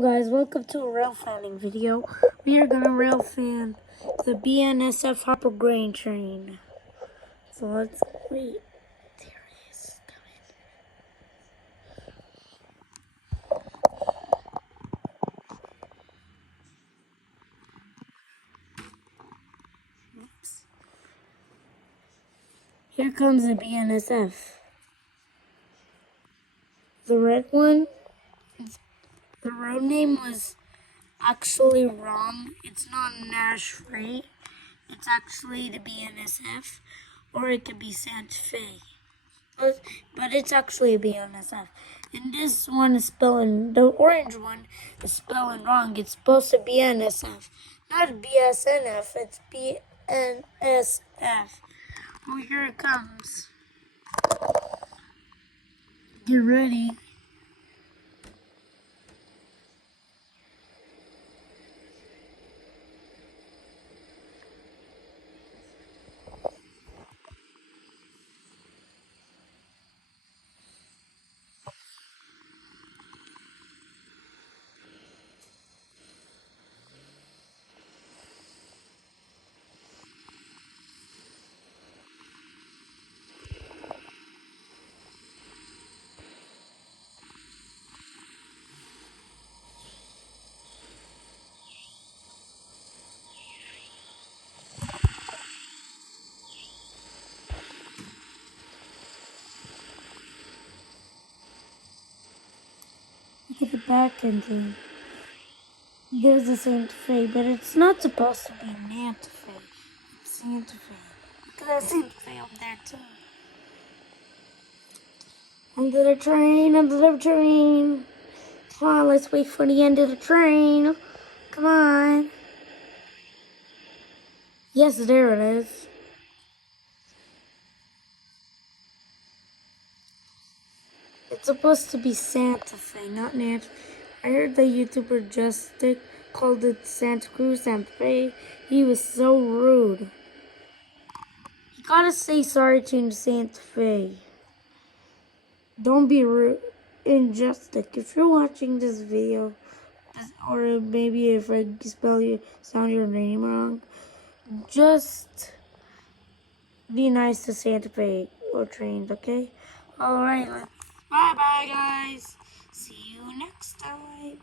Guys, welcome to a Railfanning video. We are gonna Railfan the BNSF Hopper grain train. So let's wait. There it is. Oops. Here comes the BNSF. The red one, the road name was actually wrong. It's not Nash Freight. It's actually the BNSF, or it could be Santa Fe. But it's actually a BNSF. And this one is spelling, the orange one is spelling wrong. It's supposed to be NSF, not BSNF. It's BNSF. Well, here it comes. Get ready. Look at the back engine. There's a Santa Fe, but it's not supposed to be Nanta Fe. It's Santa Fe. Look at that Santa Fe up there too. Under the train, under the train. Come on, let's wait for the end of the train. Come on. Yes, there it is. It's supposed to be Santa Fe, not Nanta. I heard the YouTuber Justic called it Santa Cruz, Santa Fe. He was so rude. You gotta say sorry to Santa Fe. Don't be rude. Justic, if you're watching this video, or maybe if I sound your name wrong, just be nice to Santa Fe or trains, okay? Alright, bye bye guys. See you next time.